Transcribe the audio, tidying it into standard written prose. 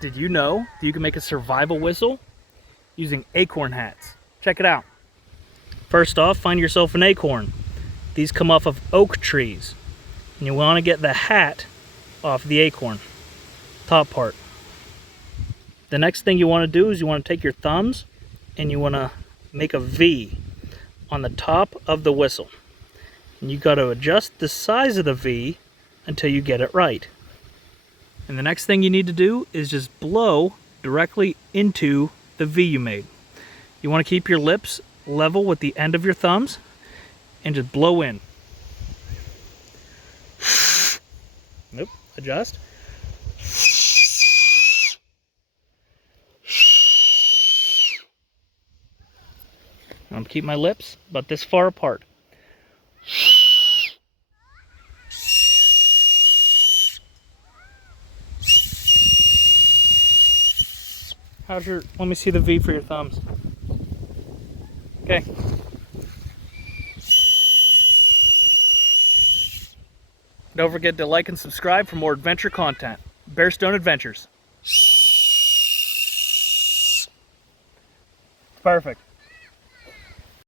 Did you know that you can make a survival whistle using acorn hats? Check it out. First off, find yourself an acorn. These come off of oak trees. And you want to get the hat off the acorn, top part. The next thing you want to do is you want to take your thumbs and you want to make a V on the top of the whistle. And you got to adjust the size of the V until you get it right. And the next thing you need to do is just blow directly into the V you made. You want to keep your lips level with the end of your thumbs and just blow in. Nope, adjust. I'm going to keep my lips about this far apart. Let me see the V for your thumbs. Okay. Don't forget to like and subscribe for more adventure content. BearStone Adventures. Perfect.